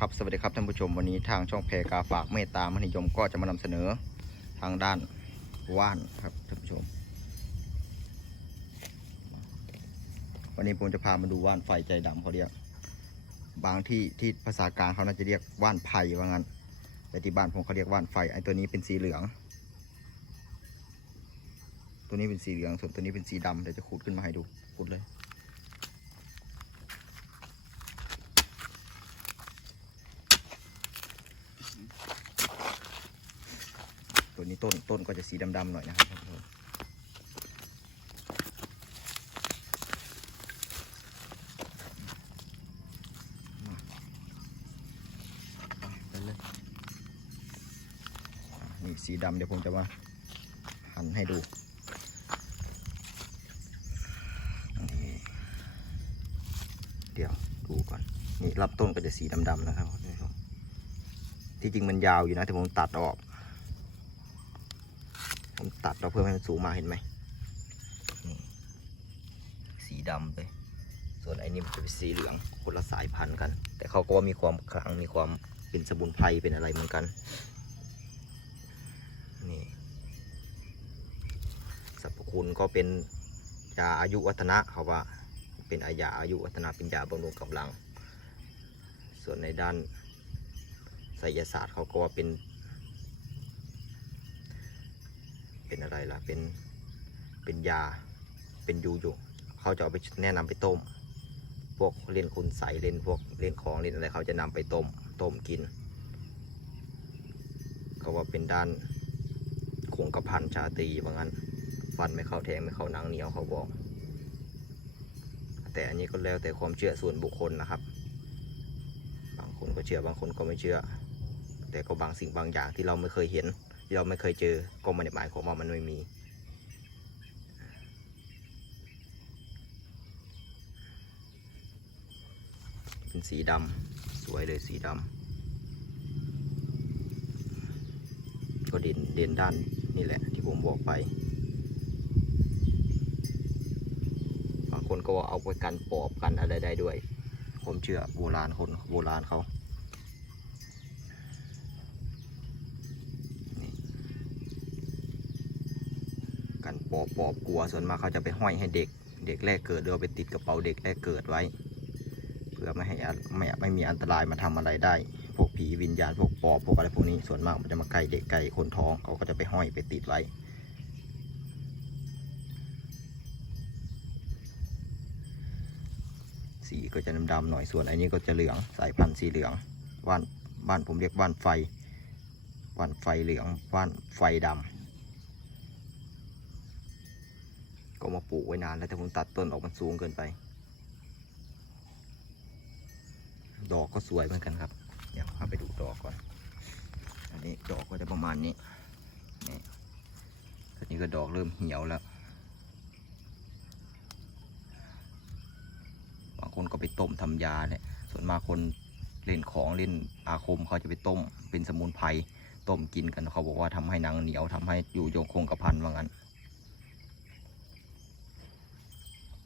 ครับสวัสดีครับท่านผู้ชมวันนี้ทางช่องเพกาฝากเมตตามหานิยมก็จะมานำเสนอทางด้านว่านครับท่านผู้ชม วันนี้ผมจะพามาดูว่านไฟใจดำเขาเรียก บางที่ที่ภาษากลางเขาน่าจะเรียกว่านไผ่ว่างั้น แต่ที่บ้านผมเขาเรียกว่านไฟไอ้ตัวนี้เป็นสีเหลือง ตัวนี้เป็นสีเหลืองส่วนตัวนี้เป็นสีดำเดี๋ยวจะขูดขึ้นมาให้ดูขูดเลย ตัวนี้ต้นต้นก็จะสีดำๆหน่อยนะครับท่านผู้ชมนี่สีดำเดี๋ยวผมจะมาหันให้ดูเดี๋ยวดูก่อนนี่รับต้นก็จะสีดำๆนะครับที่จริงมันยาวอยู่นะแต่ผมตัดออก ผมตัดเราเพื่อให้มันสูงมาเห็นไหมนี่สีดำเลยส่วนไอ้นี่มันจะเป็นสีเหลืองคนละสายพันธุ์กัน แต่เขาก็ว่ามีความขลังมีความเป็นสมุนไพรเป็นอะไรเหมือนกันนี่สรรพคุณก็เป็นยาอายุวัฒนะเขาว่าเป็นอายาอายุวัฒนะเป็นยาบำรุงกำลัง ส่วนในด้านไสยศาสตร์เขาก็ว่าเป็น เป็น อะไรล่ะ เป็น เป็นยา เป็นยูอยู่ เขาจะเอาไปแนะนำไปต้ม พวกเล่นคุณใสเล่นพวกเล่นของเล่นอะไรเขาจะนำไปต้ม ต้มกิน เขาว่าเป็นด้านคงกระพันชาตรีว่างั้น ฟันไม่เข้าแทงไม่เข้าหนังเหนียวเขาบอก แต่อันนี้ก็แล้วแต่ความเชื่อส่วนบุคคลนะครับ บางคนก็เชื่อบางคนก็ไม่เชื่อ แต่ก็บางสิ่งบางอย่างที่เราไม่เคยเห็น ที่เราไม่เคยเจอก็ไม่ได้หมายความว่ามันไม่มีเป็นสีดำสวยเลยสีดำก็เด่นเด่นด้านนี่แหละที่ผมบอกไปบางคนก็ว่าเอาไปกันปอบกันอะไรได้ด้วยผมเชื่อโบราณคนโบราณเขา กันปอบปอบกลัวส่วนมากเขาจะไปห้อยให้เด็ก เด็กแรกเกิดหรือเอาไปติดกระเป๋าเด็กแรกเกิดไว้ เพื่อไม่ให้อันไม่ไม่มีอันตรายมาทำอะไรได้ พวกผีวิญญาณพวกปอบพวกอะไรพวกนี้ส่วนมากมันจะมาใกล้เด็กใกล้คนท้องเขาก็จะไปห้อยไปติดไว้สีก็จะดำๆหน่อยส่วนอันนี้ก็จะเหลืองสายพันธุ์สีเหลืองว่านบ้านผมเรียกว่านไฟว่านไฟเหลืองว่านไฟดำ ก็มาปลูกไว้นานแล้วแต่ผมตัดต้นออกมันสูงเกินไป ดอกก็สวยเหมือนกันครับ เดี๋ยวพาไปดูดอกก่อน อันนี้ดอกก็จะประมาณนี้ นี่อันนี้ก็ดอกเริ่มเหี่ยวแล้ว บางคนก็ไปต้มทำยาเนี่ย ส่วนมากคนเล่นของเล่นอาคมเขาจะไปต้มเป็นสมุนไพรต้มกินกันเขาบอกว่าทำให้หนังเหนียวทำให้อยู่ยงคงกระพันว่างั้น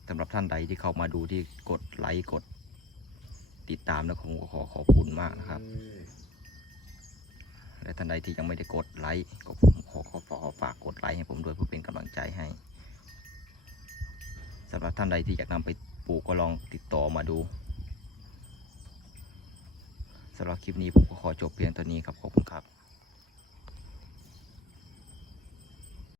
สำหรับท่านใดที่เข้ามาดูที่กดไลค์กด ติดตามแล้วผมก็ขอขอบคุณมากนะครับ และท่านใดที่ยังไม่ได้กดไลค์ก็ผมขอขอขอขอฝากกดไลค์ให้ผมด้วยเพื่อเป็นกำลังใจให้สำหรับท่านใดที่อยากนำไปปลูกก็ลองติดต่อมาดูสำหรับคลิปนี้ผมก็ขอจบเพียงเท่านี้ครับขอบคุณครับ